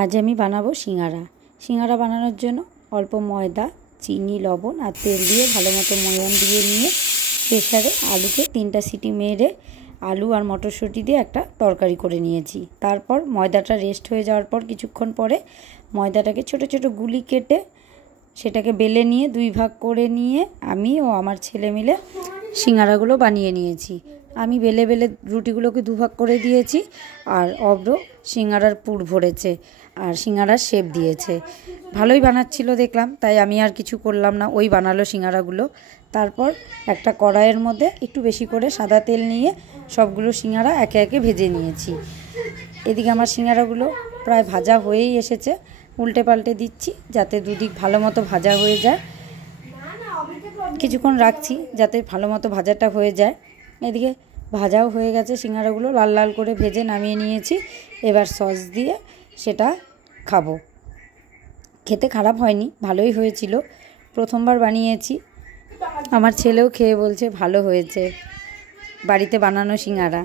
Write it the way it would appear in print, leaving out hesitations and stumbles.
আজ আমি বানাবো সিঙ্গারা। সিঙ্গারা বানানোর জন্য অল্প ময়দা, চিনি, লবণ আর তেল দিয়ে ভালো মতো ময়ান দিয়ে নিয়ে প্রেসারে আলুকে 3টা সিটি মেরে আলু আর মটরশুঁটি দিয়ে একটা তরকারি করে নিয়েছি। তারপর ময়দাটা রেস্ট হয়ে যাওয়ার পর কিছুক্ষণ পরে ময়দাটাকে ছোট ছোট গুলি কেটে সেটাকে বেলে নিয়ে 2 ভাগ করে নিয়ে আমি ও আমার ছেলে মিলে সিঙ্গারাগুলো বানিয়ে নিয়েছি। আমি বেলে বেলে রুটিগুলোকে 2 ভাগ করে দিয়েছি আর অব্র সিঙ্গারার পুর ভরেছে আর সিঙ্গারার শেপ দিয়েছে। ভালোই বানাচ্ছিল দেখলাম, তাই আমি আর কিছু করলাম না, ওই বানালো সিঙ্গারাগুলো। তারপর একটা কড়াইয়ের মধ্যে একটু বেশি করে সাদা তেল নিয়ে সবগুলো সিঙ্গারা একে একে ভেজে নিয়েছি। এদিকে আমার সিঙ্গারাগুলো প্রায় ভাজা হয়েই এসেছে, উল্টে পাল্টে দিচ্ছি যাতে দুদিক ভালো মতো ভাজা হয়ে যায়। কিছুক্ষণ রাখছি যাতে ভালো মতো ভাজাটা হয়ে যায়। এদিকে ভাজাও হয়ে গেছে, সিঙ্গারাগুলো লাল লাল করে ভেজে নামিয়ে নিয়েছি। এবার সস দিয়ে সেটা খাবো। খেতে খারাপ হয়নি, ভালোই হয়েছিল। প্রথমবার বানিয়েছি, আমার ছেলেও খেয়ে বলছে ভালো হয়েছে, বাড়িতে বানানো সিঙ্গারা।